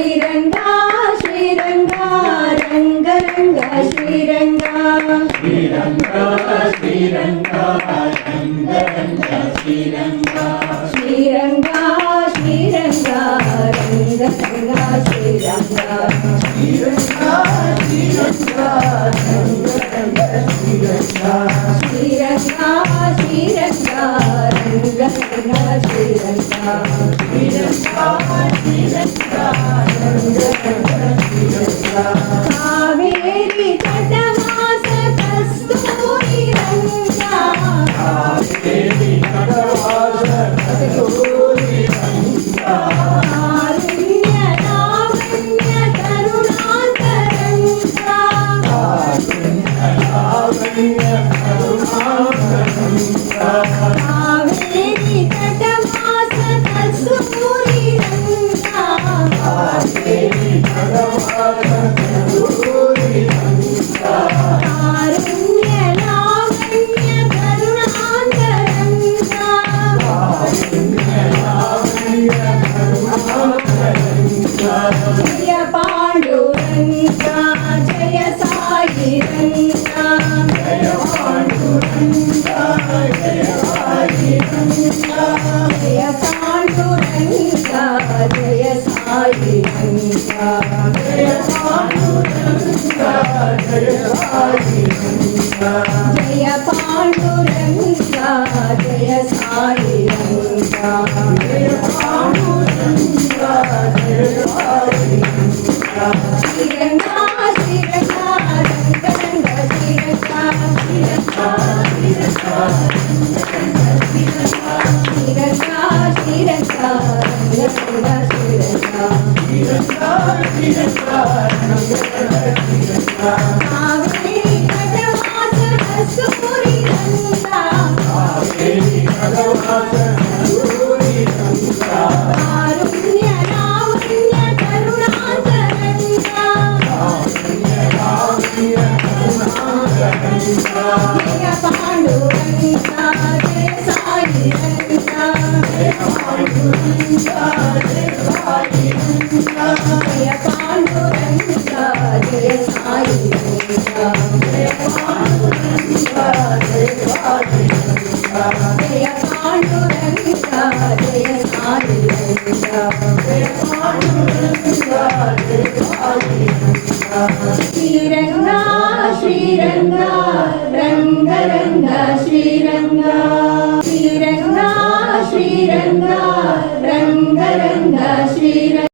శ్రీరంగా శ్రీరంగా రంగ రంగ శ్రీరంగా శ్రీరంగా శ్రీరంగా రంగ రంగ శ్రీరంగా శ్రీరంగా శ్రీరంగా రంగ రంగ శ్రీరంగా శ్రీరంగా శ్రీరంగా రంగ రంగ శ్రీరంగా శ్రీరంగా శ్రీరంగా రంగ రంగ శ్రీరంగా శ్రీరంగా శ్రీరంగా రంగ రంగ శ్రీరంగా కావేరి తటవాస కస్తూరి రంగా కావేరి తటవాస కస్తూరి రంగా కారుణ్య లావణ్య కరుణాకరంగా కారుణ్య లావణ్య కరుణాకరంగా కావేరి తటవాస కస్తూరి రంగా కావేరి తటవాస కస్తూరి రంగా కారుణ్య లావణ్య కరుణాకరంగా కారుణ్య లావణ్య కరుణాకరంగా జయ పాండురంగా జయ సాయి రంగా జయ పాండురంగా జయ సాయి రంగా జయ పాండురంగా జయ సాయి రంగా జయ పాండురంగా జయ సాయి రంగా జయ పాండురంగా జయ సాయి రంగా జయ పాండురంగా జయ సాయి రంగా శ్రీరంగా శ్రీరంగా రంగ రంగ శ్రీరంగా శ్రీరంగా శ్రీరంగా శ్రీరంగా రంగ రంగ శ్రీరంగా శ్రీరంగా శ్రీరంగా రంగ రంగ శ్రీరంగా కావేరి తటవాస కస్తూరి రంగా కావేరి తటవాస కస్తూరి రంగా కారుణ్య లావణ్య కరుణాకరంగా కారుణ్య లావణ్య కరుణాకరంగా జయ పాండురంగా జయ సాయి రంగా జయ పాండురంగా జయ సాయి రంగా జయ